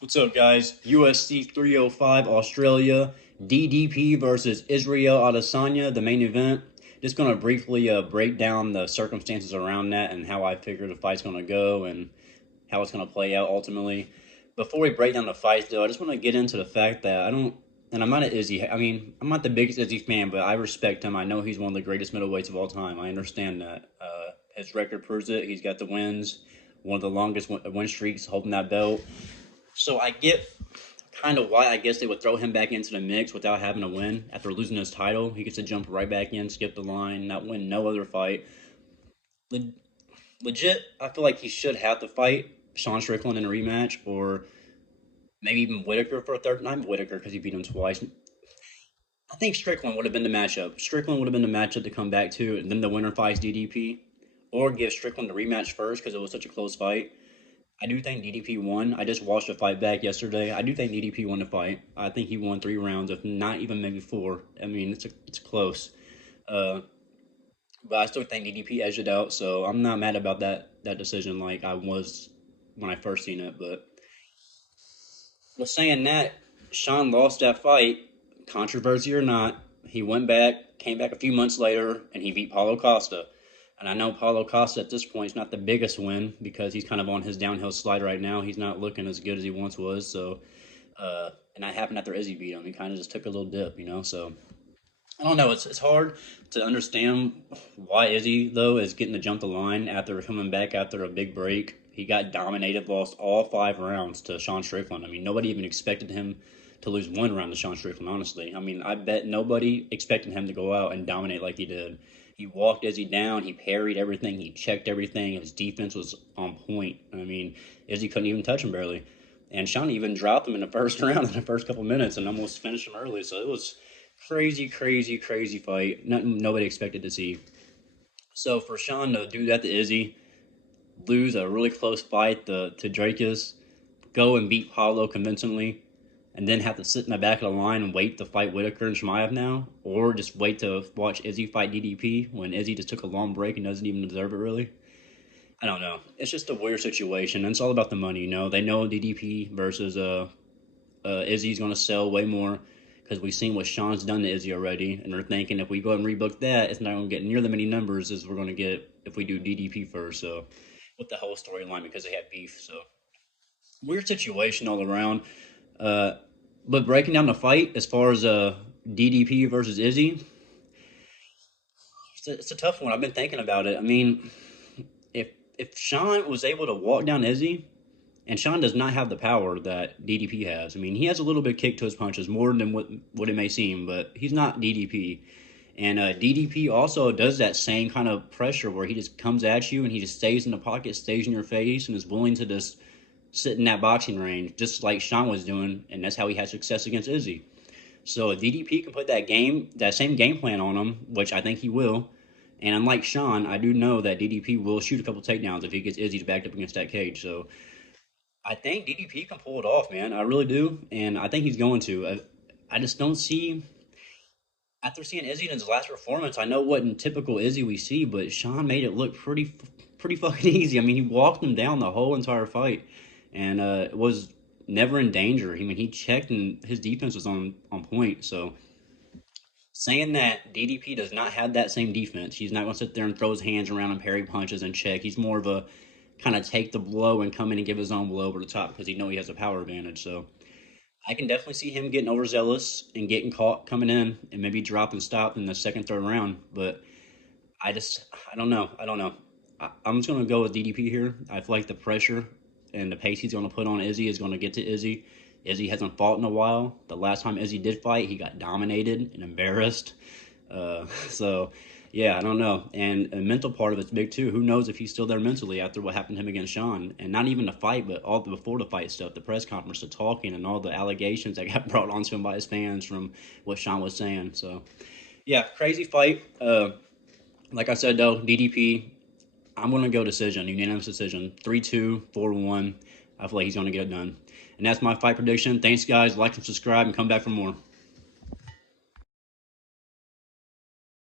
What's up, guys? UFC 305 Australia, DDP versus Israel Adesanya, the main event. Just going to briefly break down the circumstances around that and how I figure the fight's going to go and how it's going to play out ultimately. Before we break down the fight, though, I just want to get into the fact that I don't, and I'm not an Izzy. I mean, I'm not the biggest Izzy fan, but I respect him. I know he's one of the greatest middleweights of all time. I understand that. His record proves it. He's got the wins, one of the longest win streaks holding that belt. So I get kind of why I guess they would throw him back into the mix without having to win after losing his title. He gets to jump right back in, skip the line, not win no other fight. Le- Legit, I feel like he should have to fight Sean Strickland in a rematch, or maybe even Whitaker for a third. Not Whitaker because he beat him twice. I think Strickland would have been the matchup. Strickland would have been the matchup to come back to, and then the winner fights DDP, or give Strickland the rematch first because it was such a close fight. I do think DDP won. I just watched the fight back yesterday. I do think DDP won the fight. I think he won 3 rounds, if not even maybe four. I mean, it's close. Uh, but I still think DDP edged it out, so I'm not mad about that decision like I was when I first seen it. But with saying that, Sean lost that fight, controversy or not. He went back, came back a few months later, and he beat Paulo Costa. And I know Paulo Costa at this point is not the biggest win because he's kind of on his downhill slide right now. He's not looking as good as he once was. So, and that happened after Izzy beat him. He kind of just took a little dip, you know. So I don't know. It's hard to understand why Izzy though is getting to jump the line after coming back after a big break. He got dominated, lost all 5 rounds to Sean Strickland. I mean, nobody even expected him to lose 1 round to Sean Strickland. Honestly, I mean, I bet nobody expected him to go out and dominate like he did. He walked Izzy down. He parried everything. He checked everything. His defense was on point. I mean, Izzy couldn't even touch him barely. And Sean even dropped him in the first round in the first couple minutes and almost finished him early. So it was crazy, crazy, crazy fight. Nothing nobody expected to see. So for Sean to do that to Izzy, lose a really close fight to Drakus, go and beat Paulo convincingly, and then have to sit in the back of the line and wait to fight Whitaker and Shmaev now, or just wait to watch Izzy fight DDP when Izzy just took a long break and doesn't even deserve it really. I don't know. It's just a weird situation. And it's all about the money, you know. They know DDP versus Izzy's going to sell way more because we've seen what Sean's done to Izzy already, and they're thinking if we go and rebook that, it's not going to get near the many numbers as we're going to get if we do DDP first. So, with the whole storyline because they had beef. So, weird situation all around. Uh, but breaking down the fight as far as DDP versus Izzy, it's a tough one. I've been thinking about it. I mean, if if Sean was able to walk down Izzy, and Sean does not have the power that DDP has. I mean, he has a little bit of kick to his punches, more than what it may seem, but he's not DDP. And DDP also does that same kind of pressure where he just comes at you and he just stays in the pocket, stays in your face, and is willing to just sit in that boxing range, just like Sean was doing, and that's how he had success against Izzy. So if DDP can put that same game plan on him, which I think he will. And unlike Sean, I do know that DDP will shoot a couple takedowns if he gets Izzy backed up against that cage. So I think DDP can pull it off, man. I really do, and I think he's going to. I just don't see after seeing Izzy in his last performance. I know what in typical Izzy we see, but Sean made it look pretty fucking easy. I mean, he walked him down the whole entire fight, and was never in danger. I mean, he checked and his defense was on point. So saying that DDP does not have that same defense, he's not going to sit there and throw his hands around and parry punches and check. He's more of a kind of take the blow and come in and give his own blow over the top because he know he has a power advantage. So I can definitely see him getting overzealous and getting caught coming in and maybe drop and stop in the second, third round. But I don't know. I don't know. I'm just going to go with DDP here. I feel like the pressure and the pace he's going to put on Izzy is going to get to Izzy. Izzy hasn't fought in a while. The last time Izzy did fight, he got dominated and embarrassed. So, yeah, I don't know. And the mental part of it's big too. Who knows if he's still there mentally after what happened to him against Sean? And not even the fight, but all the before the fight stuff, the press conference, the talking, and all the allegations that got brought onto him by his fans from what Sean was saying. So, yeah, crazy fight. Like I said though, DDP, I'm gonna go decision, unanimous decision, 3-2, 4-1. I feel like he's gonna get it done. And that's my fight prediction. Thanks, guys. Like and subscribe, and come back for more.